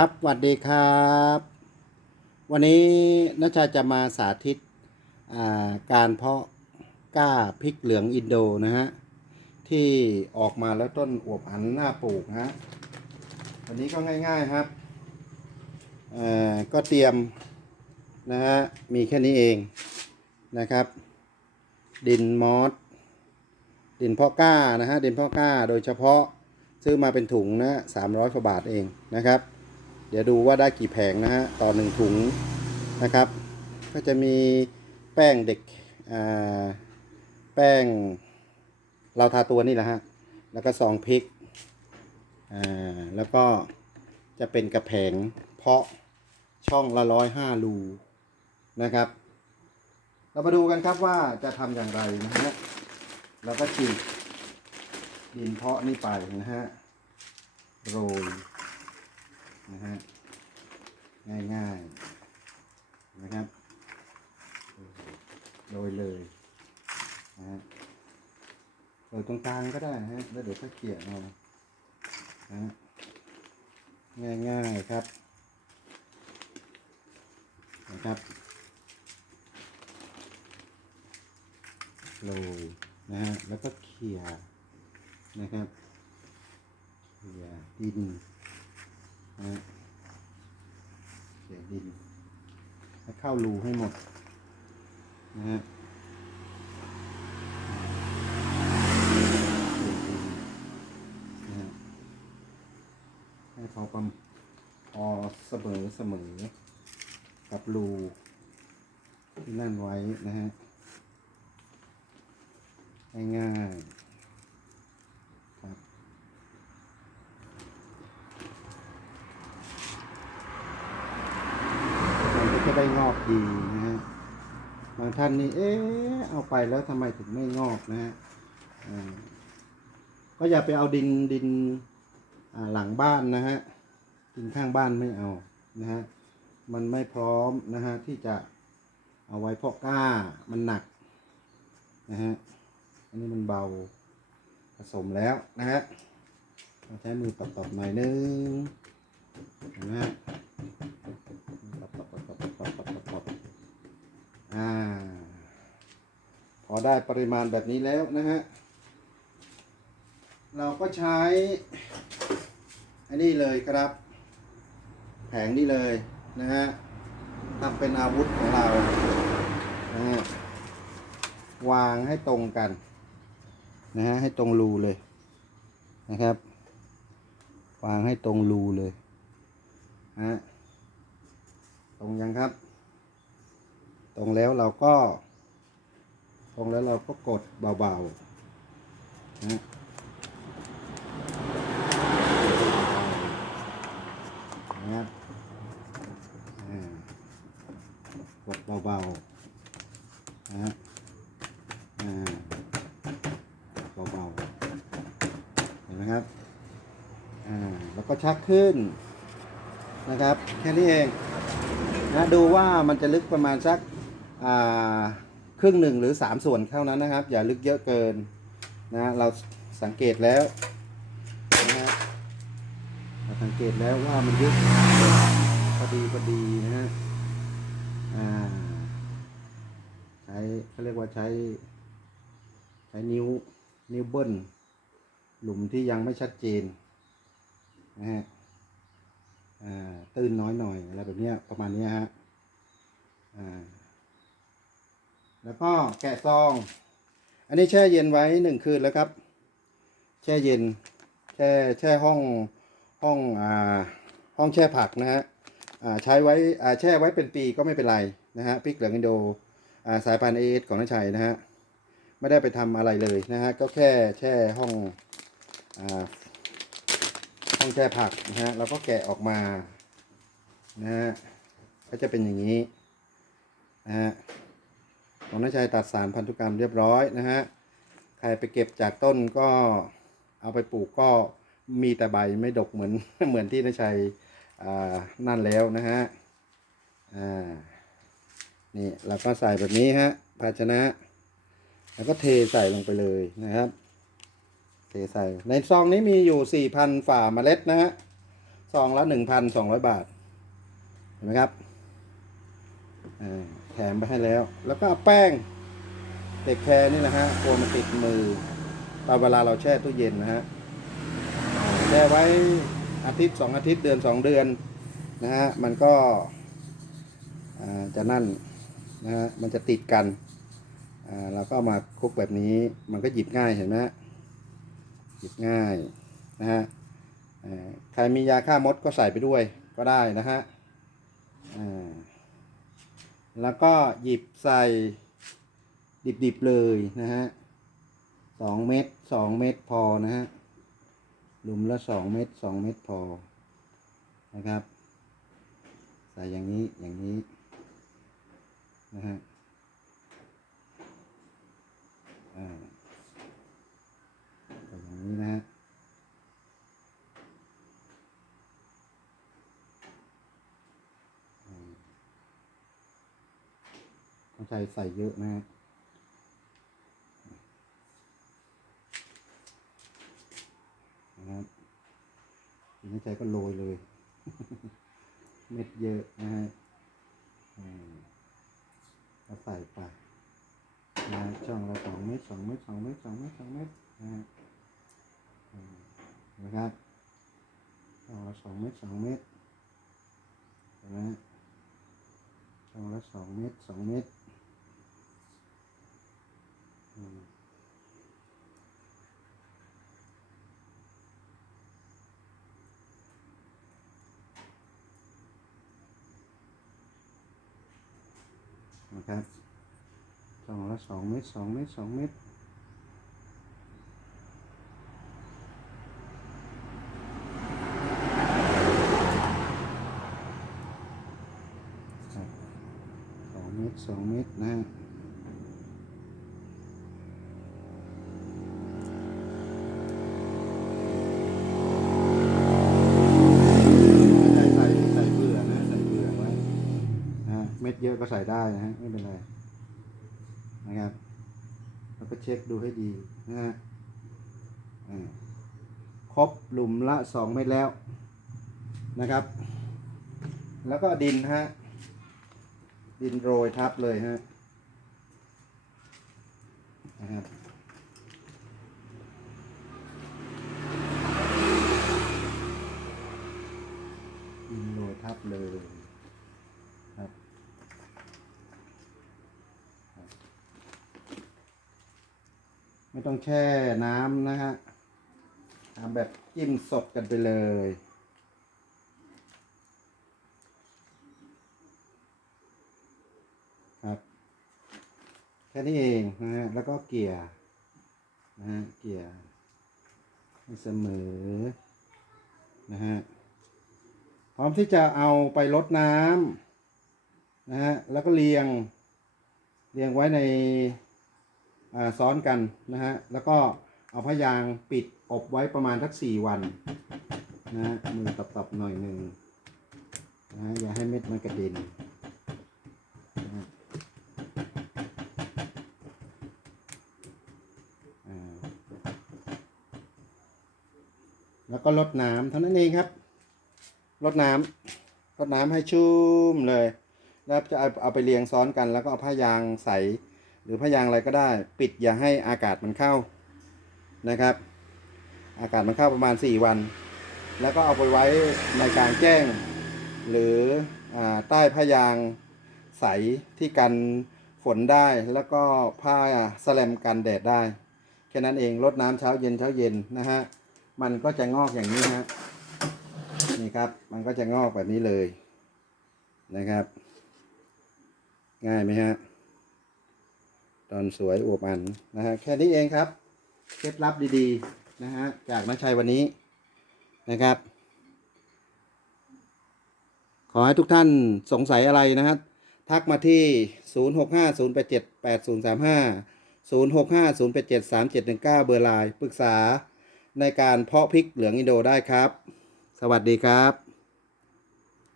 ครับสวัสดีครับ วันนี้นัชชาจะมาสาธิตาการเพาะกล้าพริกเหลืองอินโดนะฮะ ที่ออกมาแล้วต้นอวบอันหน้าปลูกนะฮะวันนี้ก็ง่ายๆครับก็เตรียมนะฮะ มีแค่นี้เองนะครับ ดินมอสดินเพาะกล้านะฮะ ดินเพาะกล้าโดยเฉพาะซื้อมาเป็นถุงนะสามร้อยกว่าบาทเองนะครับ เดี๋ยวดูว่าได้กี่แผงนะฮะต่อหนึ่งถุงนะครับ ก็จะมีแป้งเด็กแป้งเราทาตัวนี่แหละฮะแล้วก็ซองพริกแล้วก็จะเป็นกระแผงเพาะช่องละร้อยห้ารูนะครับ เรามาดูกันครับว่าจะทำอย่างไรนะฮะเราก็ฉีดดินเพาะนี่ไปนะฮะโรย นะฮะง่ายๆนะครับโรยเลยนะฮะโรยตรงกลางก็ได้นะฮะแล้วเดี๋ยวก็เขี่ยเอานะฮะง่ายๆครับนะครับโรยนะฮะแล้วก็เขี่ยนะครับเขี่ยดิน เขี่ยดินให้เข้ารูให้หมดนะฮะให้พอประมพอเสมอเสมอ กับรูที่นั่นไว้นะฮะง่ายๆครับมันก็จะไดีนะฮะบางท่านนี่เอ๊ะเอาไปแล้วทำไมถึงไม่งอกนะฮะก็อย่าไปเอาดินดินหลังบ้านนะฮะดินข้างบ้านไม่เอานะฮะมันไม่พร้อมนะฮะที่จะเอาไว้พาะกล้ามันหนักนะฮะอันนี้มันเบาผสมแล้วนะฮะเราใช้มือตบๆหน่อยนึงนไหมฮะ ได้ปริมาณแบบนี้แล้วนะฮะ เราก็ใช้ อันนี้เลยครับ แผงนี่เลยนะฮะทำเป็นอาวุธของเรานะฮะวางให้ตรงกันนะฮะให้ตรงรูเลยนะครับ วางให้ตรงรูเลยฮะตรงยังครับ ตรงแล้วเราก็ ตรงแล้วเราก็กดเบาๆนะนะกดเบาๆนะฮะเบาๆเห็นไหมครับอ่าแล้วก็ชักขึ้นนะครับ แค่นี้เองนะดูว่ามันจะลึกประมาณสักอ่า ครึ่งหนึ่งหรือสามส่วนเท่านั้นนะครับ อย่าลึกเยอะเกินนะเราสังเกตแล้วนะฮะเราสังเกตแล้วว่ามันลึกพอดีพอดีนะฮะอ่าใช้เขาเรียกว่าใช้ ใช้นิ้วนิ้วเบิ้ลหลุมที่ยังไม่ชัดเจนนะฮะอ่าตื้นน้อยหน่อยอะไรแบบนี้ประมาณนี้ฮะอ่า แล้วก็แกะซอง อันนี้แช่เย็นไว้หนึ่งคืนแล้วครับ แช่เย็น แช่แช่ห้องห้องอ่าห้องแช่ผักนะฮะอ่าใช้ไว้อ่าแช่ไว้เป็นปีก็ไม่เป็นไรนะฮะพริกเหลืองอินโดอ่าสายพันธุ์เอสของนาชัยนะฮะไม่ได้ไปทำอะไรเลยนะฮะก็แค่แช่ห้องอาห้องแช่ผักนะฮะแล้วก็แกะออกมานะฮะก็จะเป็นอย่างนี้นะฮะ ของนาชัยตัดสารพันธุกรรมเรียบร้อยนะฮะ ใครไปเก็บจากต้นก็เอาไปปลูกก็มีแต่ใบไม่ดกเหมือนเหมือนที่นาชัยนั่นแล้วนะฮะ อ่า นี่เราก็ใส่แบบนี้ฮะ ภาชนะ แล้วก็เทใส่ลงไปเลยนะครับ เทใส่ ในซองนี้มีอยู่ 4,000 ฝ่าเมล็ดนะฮะ ซองละหนึ่งพันสองร้อยบาท เห็นไหมครับ อ่า แถมไปให้แล้ว แล้วก็แป้งเด็กแคร์นี่นะฮะกลัวมันติดมือตอนเวลาเราแช่ตู้เย็นนะฮะแช่ไว้อาทิตย์สองอาทิตย์เดือนสองเดือนนะฮะมันก็จะนั่นนะฮะมันจะติดกันเราก็มาคลุกแบบนี้มันก็หยิบง่ายเห็นไหมฮะหยิบง่ายนะฮะใครมียาฆ่ามดก็ใส่ไปด้วยก็ได้นะฮะ แล้วก็หยิบใส่ดิบๆเลยนะฮะสองเม็ดสองเม็ดพอนะฮะหลุมละสองเม็ดสองเม็ดพอนะครับ ใส่อย่างนี้อย่างนี้นะฮะอ่าใส่อย่างนี้นะฮะอืมต้อง ใส่ใส่เยอะนะฮะนะครับทีนี้ใจก็โรยเลย เม็ดเยอะนะฮะมก็ใส่ไปนะช่องละสองเม็ดสองเม็ดสองเม็ดสองเม็ดสองเม็ดนะฮะนะครับช่องละสองเม็ดสองเม็ดนไหมฮะช่องละสองเม็ดสองเม็ด นะครับช่องละสองเม็ดสองเม็ดสองเม็ดครับสองเม็ดสองเม็ดนะฮะ ใส่ใส่ใส่เบื่อนะใส่เบื่อไว้นะฮะเม็ดเยอะ ก็ใส่ได้นะฮะไม่เป็นไรนะครับแล้วก็เช็คดูให้ดีนะฮะครบหลุมละสองเม็ดแล้วนะครับ แล้วก็ดินฮะดินโรยทับเลยฮะนะครับ ดินโรยทับเลยครับครับ ไม่ ต้องแช่น้ำนะฮะทำแบบจิ้มสดกันไปเลยครับแค่นี้เองนะฮะแล้วก็เกี่ยนะฮะเกี่ยให้เสมอนะฮะพร้อมที่จะเอาไปลดน้ำนะฮะแล้วก็เรียงเรียงไว้ใน ซ้อนกันนะฮะแล้วก็เอาผ้ายางปิดอบไว้ประมาณสักสี่วันนะฮะมือตับๆหน่อยหนึ่งนะฮะอย่าให้เม็ดมันกระเด็นนะฮะแล้วก็ลดน้ำเท่านั้นเองครับรดน้ำรดน้ำให้ชุ่มเลย แล้วจะเอาเอาไปเรียงซ้อนกัน แล้วก็เอาผ้ายางใส หรือผ้ายางอะไรก็ได้ ปิดอย่าให้อากาศมันเข้านะครับ อากาศมันเข้าประมาณ 4 วัน แล้วก็เอาไปไว้ในกลางแจ้ง หรืออใต้ผ้ายางใสที่กันฝนได้แล้วก็ผ้าสแลมกันแดดได้ แค่นั้นเองรดน้ำเช้าเย็นเช้าเย็นนะฮะมันก็จะงอกอย่างนี้ฮะนี่ครับ มันก็จะงอกแบบนี้เลยนะครับ ง่ายไหมฮะ ตอนสวยอวบอันนะฮะแค่นี้เองครับเคล็ดลับดีๆนะฮะจากนักชัยวันนี้นะครับ ขอให้ทุกท่านสงสัยอะไรนะฮะทักมาที่ 0650878035 0650873719 เบอร์ไลน์ปรึกษาในการเพาะพริกเหลืองอินโดได้ครับ สวัสดีครับ